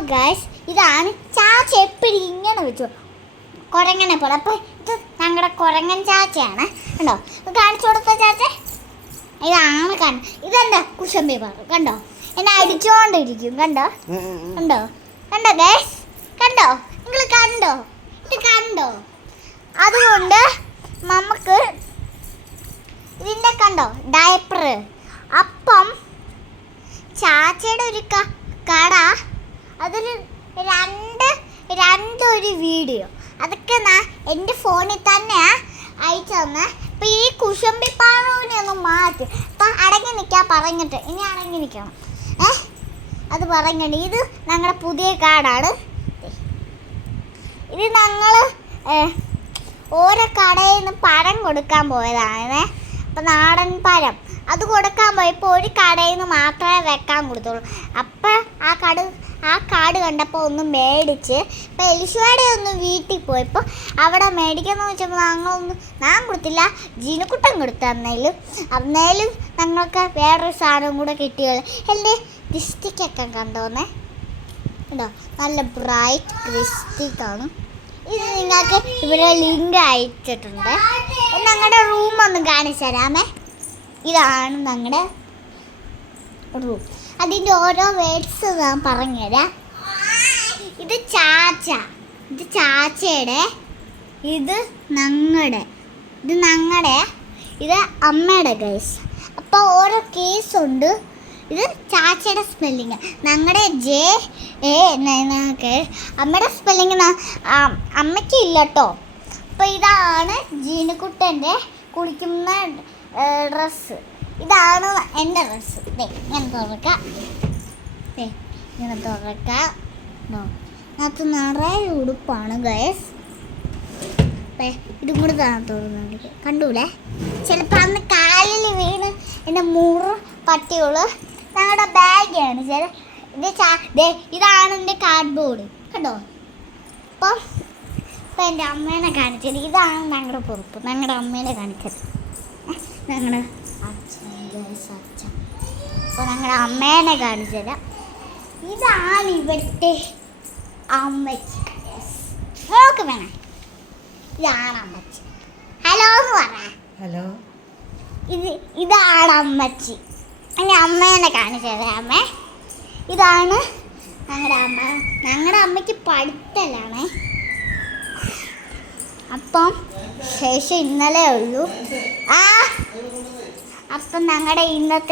അപ്പോൾ ഗൈസ് ഇതാണ് ചാച്ച എപ്പോഴും ഇങ്ങനെ വെച്ചു കുരങ്ങനെ പോലെ. അപ്പോൾ ഇത് ഞങ്ങളുടെ കുരങ്ങൻ ചാച്ചയാണ്. കണ്ടോ കാണിച്ചു കൊടുത്ത ചാച്ച ഇതാണ്. ഇതെന്താ കുശമ്പി പാറ കണ്ടോ, എന്നെ അടിച്ചോണ്ടിരിക്കും. കണ്ടോ കണ്ടോ കണ്ടോ ഗൈസ്, കണ്ടോ നിങ്ങൾ കണ്ടോ, ഇത് കണ്ടോ? അതുകൊണ്ട് നമുക്ക് ഇതിൻ്റെ കണ്ടോ ഡയപ്പർ. അപ്പം ചാച്ചയുടെ ഒരു കട, അതിൽ രണ്ടൊരു വീഡിയോ അതൊക്കെ എൻ്റെ ഫോണിൽ തന്നെയാണ് അയച്ചു തന്നെ. അപ്പം ഈ കുശമ്പിപ്പാറൂനെ ഒന്ന് മാറ്റി. അപ്പം അടങ്ങി നിൽക്കാൻ പറഞ്ഞിട്ട് ഇനി അടങ്ങി നിൽക്കണം. അത് പറഞ്ഞിട്ട് ഇത് ഞങ്ങളുടെ പുതിയ കാർഡാണ്. ഇത് ഞങ്ങൾ ഓരോ കടയിൽ നിന്ന് പഴം കൊടുക്കാൻ പോയതാണ്. അപ്പം നാടൻ പഴം അത് കൊടുക്കാൻ പോയപ്പോൾ ഒരു കടയിൽ നിന്ന് മാത്രമേ വെക്കാൻ കൊടുത്തുള്ളൂ. അപ്പം ആ കാർഡ് കണ്ടപ്പോൾ ഒന്ന് മേടിച്ച്. ഇപ്പം എലിശുവാടെ ഒന്ന് വീട്ടിൽ പോയപ്പോൾ അവിടെ മേടിക്കാമെന്ന് വെച്ചപ്പോൾ ഞാൻ കൊടുത്തില്ല, ജീനുക്കുട്ടൻ കൊടുത്തു. അന്നേലും ഞങ്ങൾക്ക് വേറൊരു സാധനം കൂടെ കിട്ടിയുള്ളൂ. എൻ്റെ ലിപ്സ്റ്റിക്കൊക്കെ കണ്ടോന്നേ, ഉണ്ടോ നല്ല ബ്രൈറ്റ് ലിപ്സ്റ്റിക്കാണ്. ഇത് നിങ്ങൾക്ക് ഇവിടെ ലിങ്ക് അയച്ചിട്ടുണ്ട്. ഞങ്ങളുടെ റൂം ഒന്ന് കാണിച്ചു തരാമേ. ഇതാണ് ഞങ്ങളുടെ റൂം. അതിൻ്റെ ഓരോ വേർഡ്സ് ഞാൻ പറഞ്ഞുതരാം. ഇത് ചാച്ച, ഇത് ചാച്ചയുടെ, ഇത് ഞങ്ങളുടെ, ഇത് അമ്മയുടെ ഗൈസ്. അപ്പോൾ ഓരോ കേസുണ്ട്. ഇത് ചാച്ചയുടെ സ്പെല്ലിങ്, ഞങ്ങളുടെ ഞങ്ങൾക്ക് അമ്മയുടെ സ്പെല്ലിങ് അമ്മയ്ക്ക് ഇല്ല കേട്ടോ. അപ്പോൾ ഇതാണ് ജീനുക്കുട്ടൻ്റെ കുളിക്കുന്ന ഡ്രസ്സ്. ഇതാണ് എൻ്റെ ഡ്രസ്സ്. ഇങ്ങനെ തുറക്കാം, ഇങ്ങനെ തുറക്കാം. അത് നിറയെ ഉടുപ്പാണ് ഗൈസ്. ഇതും കൂടി തുറന്നുണ്ട് കണ്ടൂലേ. ചിലപ്പോൾ അന്ന് കാലിൽ വീണ് എൻ്റെ മുറ് പട്ടിയുള്ളൂ. ഞങ്ങളുടെ ബാഗാണ് ഇതാണ് എൻ്റെ കാർഡ്ബോർഡ് കണ്ടോ. അപ്പം എൻ്റെ അമ്മേനെ കാണിച്ചത്. ഇതാണ് ഞങ്ങളുടെ പൊറുപ്പ്, ഞങ്ങളുടെ അമ്മേനെ കാണിച്ചത്. ഞങ്ങളുടെ അച്ഛൻ. അപ്പോൾ ഞങ്ങളുടെ അമ്മേനെ കാണിച്ചത്. ഇതാണ് ഇവിടുത്തെ അമ്മച്ചി. നോക്ക് വേണേ, ഇതാണ് അമ്മച്ചി. ഹലോ എന്ന് പറ. ഹലോ. ഇതാണ് അമ്മച്ചി. എൻ്റെ അമ്മേനെ കാണിച്ചത്. അമ്മേ ഇതാണ് ഞങ്ങളുടെ അമ്മ. ഞങ്ങളുടെ അമ്മയ്ക്ക് പഠിത്തലാണ്. അപ്പം ശേഷം ഇന്നലെ ഉള്ളൂ. അപ്പം ഞങ്ങളുടെ ഇന്നത്തെ